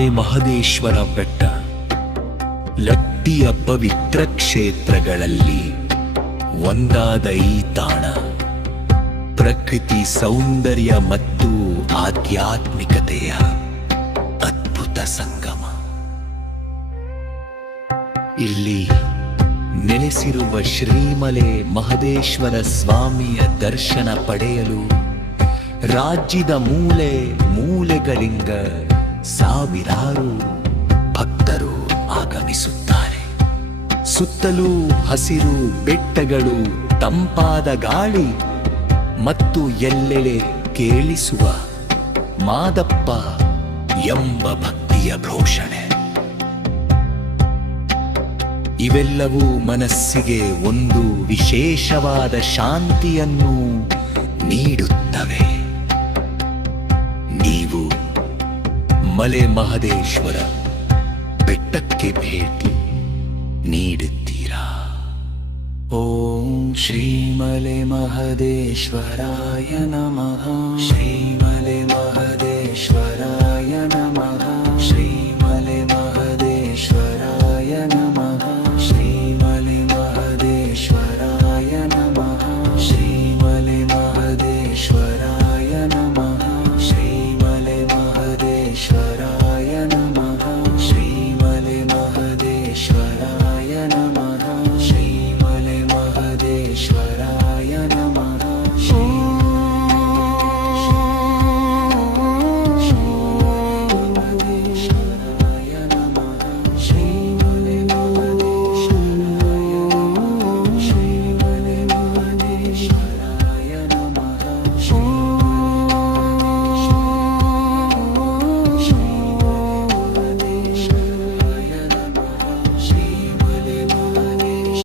ಮಲೆ ಮಹದೇಶ್ವರ ಬೆಟ್ಟ ಲಟ್ಟಿಯ ಪವಿತ್ರ ಕ್ಷೇತ್ರಗಳಲ್ಲಿ ಒಂದಾದ ಈ ತಾಣ ಪ್ರಕೃತಿ ಸೌಂದರ್ಯ ಮತ್ತು ಆಧ್ಯಾತ್ಮಿಕತೆಯ ಅದ್ಭುತ ಸಂಗಮ. ಇಲ್ಲಿ ನೆಲೆಸಿರುವ ಶ್ರೀಮಲೆ ಮಹದೇಶ್ವರ ಸ್ವಾಮಿಯ ದರ್ಶನ ಪಡೆಯಲು ರಾಜ್ಯದ ಮೂಲೆ ಮೂಲೆಗಳಿಂದ ಸಾವಿರಾರು ಭಕ್ತರು ಆಗಮಿಸುತ್ತಾರೆ. ಸುತ್ತಲೂ ಹಸಿರು ಬೆಟ್ಟಗಳು, ತಂಪಾದ ಗಾಳಿ ಮತ್ತು ಎಲ್ಲೆಡೆ ಕೇಳಿಸುವ ಮಾದಪ್ಪ ಎಂಬ ಭಕ್ತಿಯ ಘೋಷಣೆ. ಇವೆಲ್ಲವೂ ಮನಸ್ಸಿಗೆ ಒಂದು ವಿಶೇಷವಾದ ಶಾಂತಿಯನ್ನು ನೀಡುತ್ತವೆ. ನೀವು ಮಲೆ ಮಹದೇಶ್ವರ ಬೆಟ್ಟಕ್ಕೆ ಭೇಟಿ ನೀಡುತ್ತೀರಾ? ಓಂ ಶ್ರೀ ಮಲೆ ಮಹದೇಶ್ವರಾಯ ನಮಃ. ಶ್ರೀ ಮಲೆ